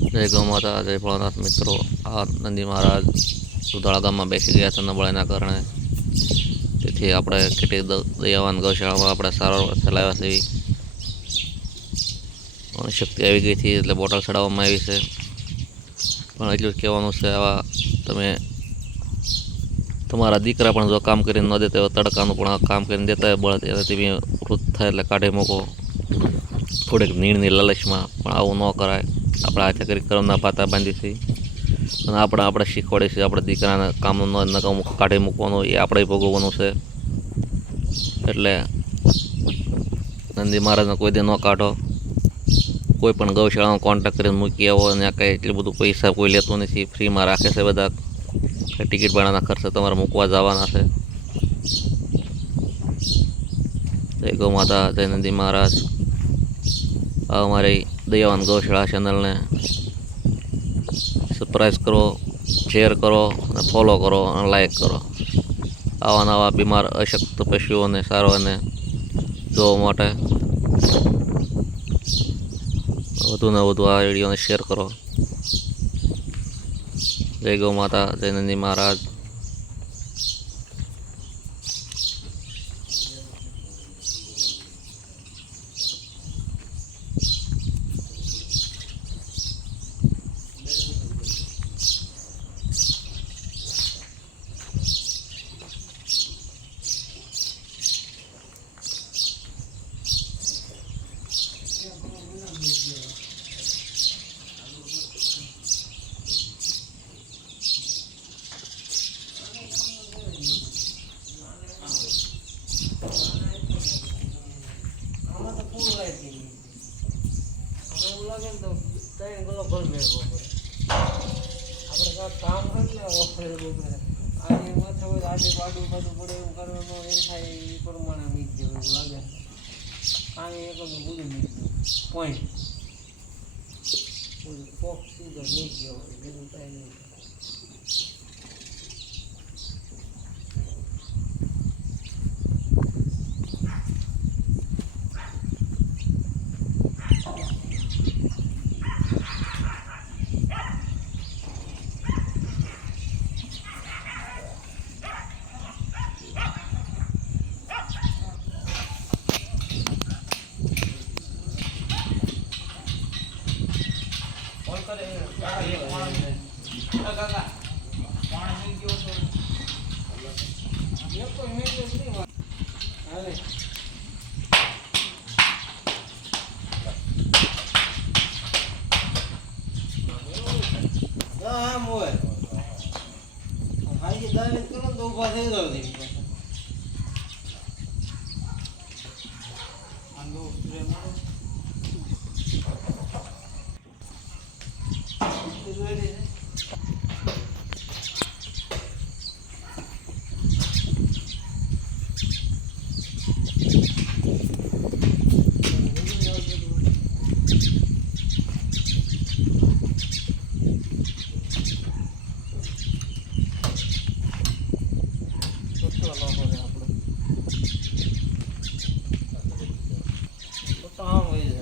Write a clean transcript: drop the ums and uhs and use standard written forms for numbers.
જય ગૌ માતા, જય ભોળાનાથ મિત્રો। આ નંદી મહારાજ દુધાળા ગામમાં બેસી ગયા હતા નબળાઈના કારણે, તેથી આપણે કેટલીક દયાવાન ગૌશાળામાં આપણે સારવાર ચલાવ્યા છે। એવી શક્તિ આવી ગઈ હતી એટલે બોટલ ચડાવવામાં આવી છે। પણ એટલું જ કહેવાનું છે, આવા તમે તમારા દીકરા પણ જો કામ કરીને ન દેતા હોય, તડકાનું પણ કામ કરીને દેતા હોય બળદ, એનાથી વૃદ્ધ થાય એટલે કાઢી મૂકો થોડીક નીણની લાલચમાં, પણ આવું ન કરાય। આપણે હાથે કરી કરમના પાતા બાંધી છે અને આપણે શીખવાડીએ છીએ આપણે દીકરાને કામનું નકામું કાઢી મૂકવાનું, એ આપણે ભોગવવાનું છે। એટલે નંદી મહારાજને કોઈ દે ન કાઢો। કોઈ પણ ગૌશાળાનો કોન્ટેક્ટ કરીને મૂકી આવો, અને કાંઈ એટલું બધું પૈસા કોઈ લેતું નથી, ફ્રીમાં રાખે છે બધા। ટિકિટ ભાડાના ખર્ચે તમારે મૂકવા જવાના છે। જય ગૌ માતા, જય નંદી મહારાજ। આ અમારી દયાવાન ગૌશાળા ચેનલને સબસ્ક્રાઈબ કરો, શેર કરો અને ફોલો કરો અને લાઈક કરો। આવા નવા બીમાર અશક્ત પશુઓને સારો અને જોવા માટે વધુને વધુ આ વિડીયોને શેર કરો। જય ગૌ માતા, જય નંદી મહારાજ। કામ કરીને આજે માથે આજે બાડું બધું પડે એવું કરવાનું એમ થાય એ પ્રમાણે મીક જેવું એવું લાગે। કાંઈ એક બધું બધું મીક પોઈન્ટ પોક સીધો મીક જેવો બીજું કાંઈ નહીં। દાવેત કરો તો ઉભા થઈ જાવ છે આંગો સ્પ્રે મારો તો આમ હોય